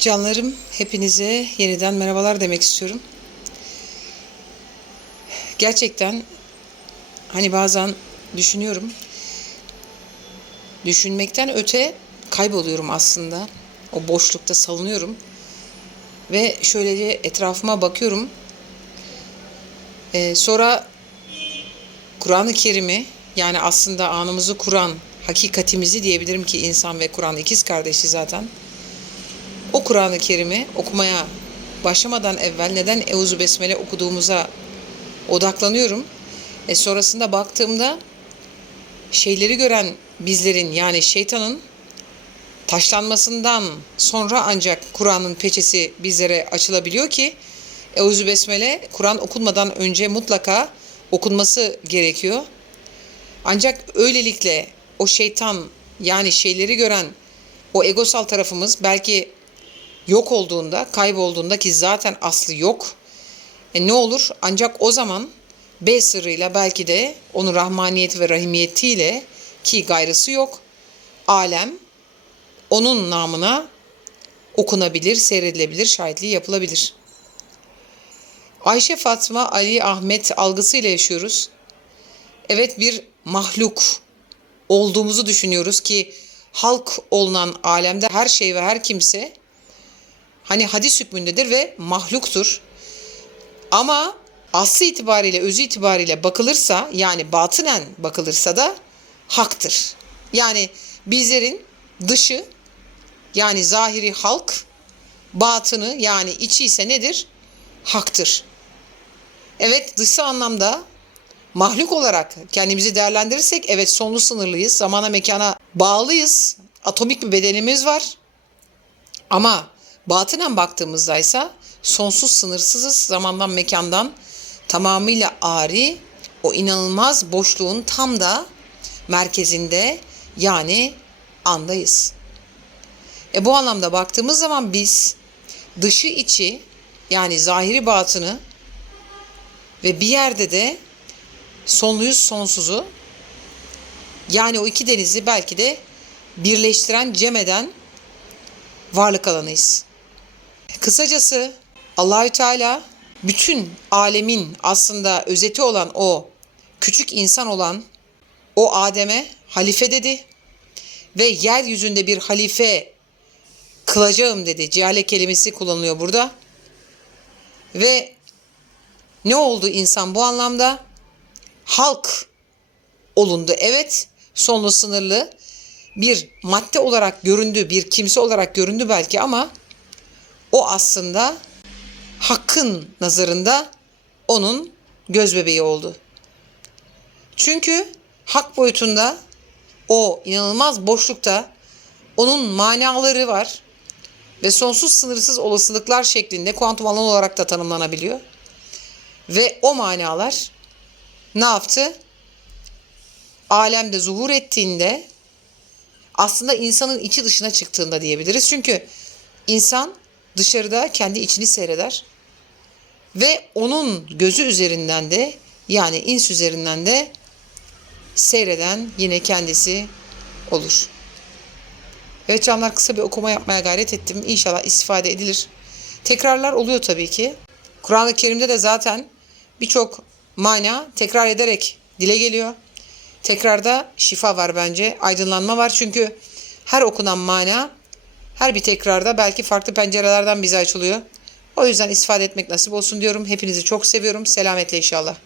Canlarım hepinize yeniden merhabalar demek istiyorum. Gerçekten hani bazen düşünüyorum. Düşünmekten öte kayboluyorum aslında. O boşlukta salınıyorum. Ve şöylece etrafıma bakıyorum. Ee, sonra Kur'an-ı Kerim'i yani aslında anımızı kuran hakikatimizi diyebilirim ki insan ve Kur'an ikiz kardeşi zaten. O Kur'an-ı Kerim'i okumaya başlamadan evvel neden Euzu Besmele okuduğumuza odaklanıyorum. E sonrasında baktığımda şeyleri gören bizlerin yani şeytanın taşlanmasından sonra ancak Kur'an'ın peçesi bizlere açılabiliyor ki Euzu Besmele Kur'an okunmadan önce mutlaka okunması gerekiyor. Ancak öylelikle o şeytan yani şeyleri gören o egosal tarafımız belki yok olduğunda, kaybolduğunda ki zaten aslı yok. E ne olur? Ancak o zaman B sırrıyla belki de onun rahmaniyeti ve rahimiyetiyle ki gayrısı yok. Alem onun namına okunabilir, seyredilebilir, şahitliği yapılabilir. Ayşe Fatma Ali Ahmet algısıyla yaşıyoruz. Evet bir mahluk olduğumuzu düşünüyoruz ki halk olunan alemde her şey ve her kimse hani hadis hükmündedir ve mahluktur. Ama aslı itibariyle, özü itibariyle bakılırsa yani batınen bakılırsa da haktır. Yani bizlerin dışı yani zahiri halk, batını yani içi ise nedir? Haktır. Evet dışsal anlamda mahluk olarak kendimizi değerlendirirsek evet sonlu sınırlıyız. Zamana mekana bağlıyız. Atomik bir bedenimiz var. Ama batınen baktığımızda ise sonsuz sınırsızız. Zamandan mekandan tamamıyla ari o inanılmaz boşluğun tam da merkezinde yani andayız. E bu anlamda baktığımız zaman biz dışı içi yani zahiri batını ve bir yerde de sonluyuz sonsuzu yani o iki denizi belki de birleştiren cem eden varlık alanıyız. Kısacası Allahü Teala bütün alemin aslında özeti olan o küçük insan olan o Adem'e halife dedi ve yeryüzünde bir halife kılacağım dedi. Cihale kelimesi kullanılıyor burada. Ve ne oldu insan bu anlamda? Halk olundu. Evet, sonlu sınırlı bir madde olarak göründü, bir kimse olarak göründü belki ama o aslında hakkın nazarında onun göz bebeği oldu. Çünkü hak boyutunda o inanılmaz boşlukta onun manaları var ve sonsuz sınırsız olasılıklar şeklinde kuantum alan olarak da tanımlanabiliyor. Ve o manalar ne yaptı? Alemde zuhur ettiğinde aslında insanın içi dışına çıktığında diyebiliriz. Çünkü insan dışarıda kendi içini seyreder ve onun gözü üzerinden de yani ins üzerinden de seyreden yine kendisi olur. Evet canlar kısa bir okuma yapmaya gayret ettim. İnşallah istifade edilir. Tekrarlar oluyor tabii ki. Kur'an-ı Kerim'de de zaten birçok mana tekrar ederek dile geliyor. Tekrarda şifa var bence, aydınlanma var. Çünkü her okunan mana her bir tekrarda belki farklı pencerelerden bize açılıyor. O yüzden istifade etmek nasip olsun diyorum. Hepinizi çok seviyorum. Selametle inşallah.